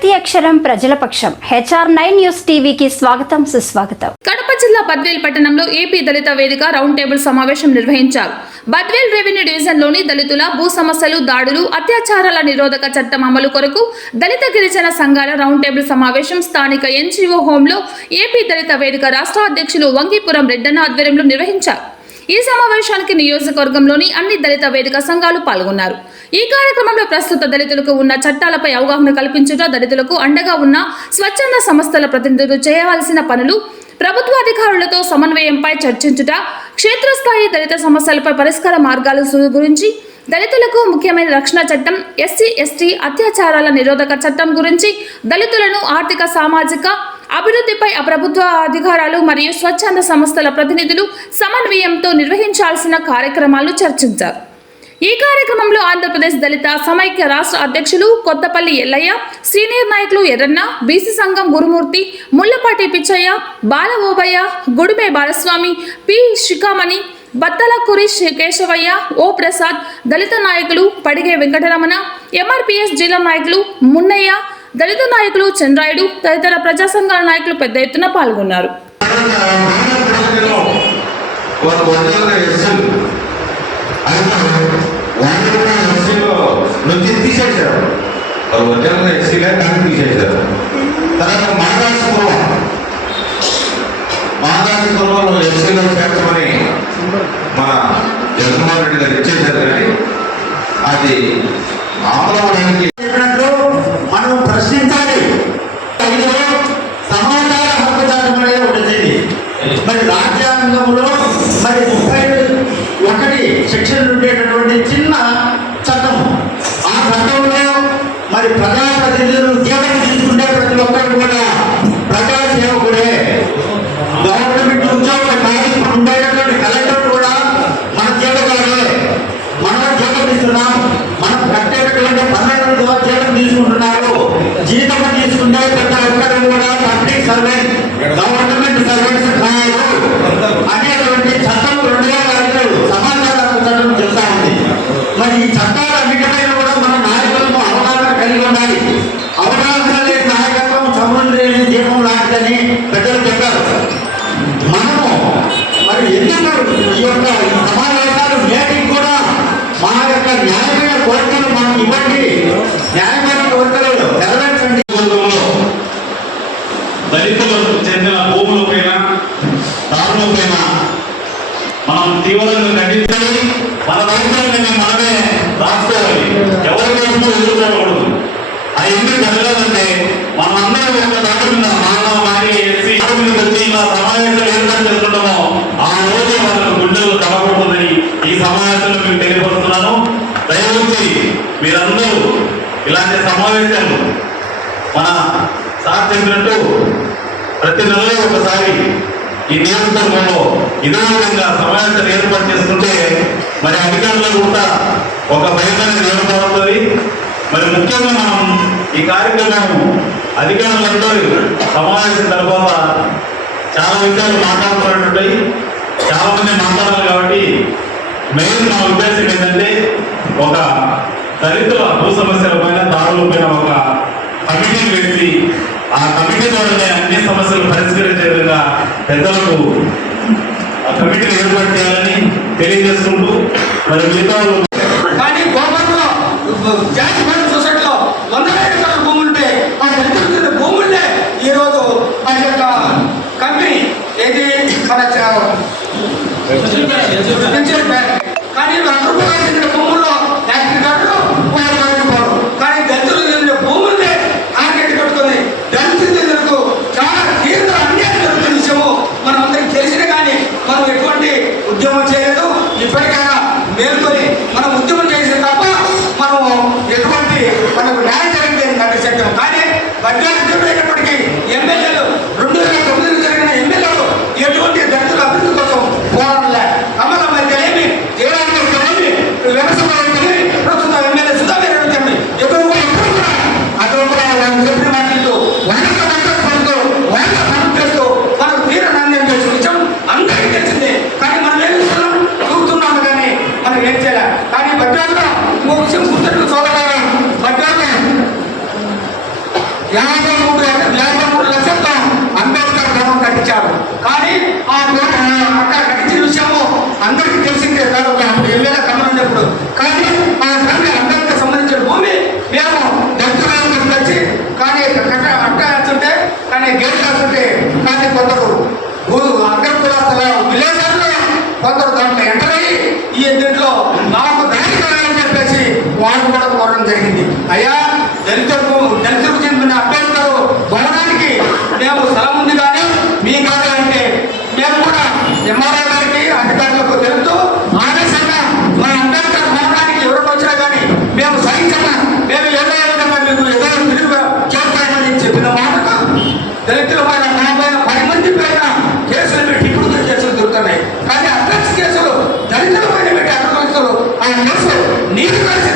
ప్రతి అక్షరం ప్రజల పక్షం. HR9 న్యూస్ టీవీకి స్వాగతం, సుస్వాగతం. కడప జిల్లా బద్వేల్ పట్టణంలో ఏపీ దళిత వేదిక రౌండ్ టేబుల్ సమావేశం నిర్వహించారు. బద్వేల్ రెవెన్యూ డివిజన్లోని దళితుల భూ సమస్యలు, దాడులు, అత్యాచారాల నిరోధక చట్టం అమలు కొరకు దళిత గిరిజన సంఘాల రౌండ్ టేబుల్ సమావేశం స్థానిక NGO హోంలో ఏపీ దళిత వేదిక రాష్ట్ర అధ్యక్షులు వంగీపురం రెడ్డన్న ఆధ్వర్యంలో నిర్వహించారు. ఈ సమావేశానికి నియోజకవర్గంలోని అన్ని దళిత వేదిక సంఘాలు పాల్గొన్నారు. ఈ కార్యక్రమంలో ప్రస్తుత దళితులకు ఉన్న చట్టాలపై అవగాహన కల్పించుట, దళితులకు అండగా ఉన్న స్వచ్ఛంద సంస్థల ప్రతినిధులు చేయవలసిన పనులు, ప్రభుత్వ అధికారులతో సమన్వయంపై చర్చించుట, క్షేత్రస్థాయి దళిత సమస్యలపై పరిష్కార మార్గాల గురించి, దళితులకు ముఖ్యమైన రక్షణ చట్టం, SC/ST అత్యాచారాల నిరోధక చట్టం గురించి, దళితులను ఆర్థిక సామాజిక అభివృద్ధిపై ప్రభుత్వ అధికారులు మరియు స్వచ్ఛంద సంస్థల ప్రతినిధులు సమన్వయంతో నిర్వహించాల్సిన కార్యక్రమాలను చర్చించారు. ఈ కార్యక్రమంలో ఆంధ్రప్రదేశ్ దళిత సమైక్య రాష్ట్ర అధ్యక్షులు కొత్తపల్లి ఎల్లయ్య, సీనియర్ నాయకులు ఎర్రన్న, బీసీ సంఘం గురుమూర్తి, ముల్లపాటి పిచ్చయ్య, బాల ఓబయ్య, గుడిమే బాలస్వామి, పి శిఖామణి, బత్తల కురీష్ కేశవయ్య, ఓ ప్రసాద్, దళిత నాయకులు పడిగే వెంకటరమణ, MRPS జిల్లా నాయకులు మున్నయ్య, దళిత నాయకులు చంద్రాయుడు తదితర ప్రజా సంఘాల నాయకులు పెద్ద ఎత్తున పాల్గొన్నారు. మన జగన్మోహన్ రెడ్డి గారు ఇచ్చేసారు. కానీ అది ఆమలవడానికి మనం ప్రశ్నించాలి. సమాచార హక్కు చట్టం అనేది ఉంటుంది. మరి రాజ్యాంగంలో మరి 31 సెక్షన్లు ఉండేటటువంటి చిన్న చట్టం. ఆ చట్టంలో మరి ప్రజాప్రతినిధులు జీతం తీసుకుంటే ప్రతి ఒక్కరు కూడా ప్రజాసేవకుడే. గవర్నమెంట్ ఉద్యోగులు కాదు, ఉండేటటువంటి కలెక్టర్ కూడా మన జీతగాడే. మనం జీతం ఇస్తున్నాం, మనం కట్టేటటువంటి 12 జీతం తీసుకుంటున్నారు. జీతం తీసుకుంటే ప్రతి ఒక్కరు కూడా పబ్లిక్ సర్వెంట్, గవర్నమెంట్ సర్వెంట్స్ కాదు అనేటువంటి చట్టం 2005 సమాచార హక్కు చట్టం చెప్తా ఉంది. మరి ఈ చట్టాలన్నిటిపైన కూడా మన నాయకులను అవగాహన కలిగి ఉండాలి. అవగాహన లేని నాయకత్వం సముద్రం లేని దీపం లాంటిదని పెద్దలు చెప్పారు. మనము మరి ఎందుకు ఈ యొక్క సమావేశాలు నేటికి కూడా మా యొక్క న్యాయమైన కోరికలు మనం ఇవ్వండి, న్యాయమైన కోరికలు నెరవేర్చండి. దళితులకు చెందిన భూములపైన, దారులపైన మనం తీవ్రంగా ఖండించాలి. మన రాష్ట్రాన్ని మనమే రాసుకోవాలి. ఎవరి కోసం ఎదుర్కోకూడదు. అది ఎందుకు జరగాలంటే మనందరం ఒక దాని మీద మానవ మారి ఎస్సీ వచ్చి ఇలా సమావేశాలు ఏర్పాటు చేసుకుంటామో ఆ రోజు మనకు గుండెలు కలగకూడదని ఈ సమావేశంలో మీకు తెలియపరుస్తున్నాను. దయవచ్చి మీరందరూ ఇలాంటి సమావేశాలు మన సార్ చెప్పినట్టు ప్రతి నెలలో ఒకసారి ఈ నియోజకవర్గంలో ఇదే విధంగా సమావేశాలు ఏర్పాటు చేసుకుంటే మరి అధికారులకు కూడా ఒక భయమైన ఏర్పడుతుంది. మరి ముఖ్యంగా మనం ఈ కార్యక్రమం అధికారులతో సమావేశం తర్వాత చాలా విషయాలు మాట్లాడుతున్నట్టుంటాయి. చాలా మంది మాట్లాడాలి. కాబట్టి మెయిన్ మా ఉద్దేశం ఏంటంటే ఒక దళితుల భూ సమస్యల పైన, దారుల పైన ఒక కమిటీని వేసి ఆ కమిటీ ద్వారానే అన్ని సమస్యలు పరిష్కరించే విధంగా పెద్దలకు ఆ కమిటీని ఏర్పాటు చేయాలని తెలియజేసుకుంటూ మరి మిగతా కానీ గోపంలో జాతి సొసైటీలో 100 ఎకరాల భూములుంటే ఆ దళితుల భూములే ఈరోజు మన యొక్క కంపెనీ ఏది మన కానీ 100 రూపాయలు చెందిన భూముల్లో ఫ్యాక్టరీ కార్డులు ఉపయోగపడకపోవడం. కానీ దళితులు చెందిన భూములనే మార్కెట్ కట్టుకొని దళితులకు చాలా తీవ్ర అన్యాయం జరుగుతున్న విషయము మనం అందరికి తెలిసిన కానీ మనం ఎటువంటి ఉద్యమం చేయలేదు. ఇప్పటికైనా మేల్కొని మనం ఉద్యమం చేసిన తప్ప మనం ఎటువంటి మనకు న్యాయం జరిగింది నడిచేద్దాం. కానీ బడ్జెట్ ఎమ్మెల్యేలు 2009 జరిగిన ఎమ్మెల్యేలు ఎటువంటి దళితుల అభివృద్ధి కోసం పోరాడలే. కమల మధ్యనేమి, జయరాజేమి, వ్యవసాయ ప్రస్తుత ఎమ్మెల్యే సుధాకర్ రెడ్డి ఎప్పుడు కూడా అతను కూడా చెప్పిన మాటలు వాళ్ళ పనులు చేస్తూ మనకు తీర నాణ్యం చేస్తూ నిజం అందరికీ తెలిసిందే. కానీ మనం ఏం చేస్తున్నాం? ఆయన మనసు నీరు కలిసి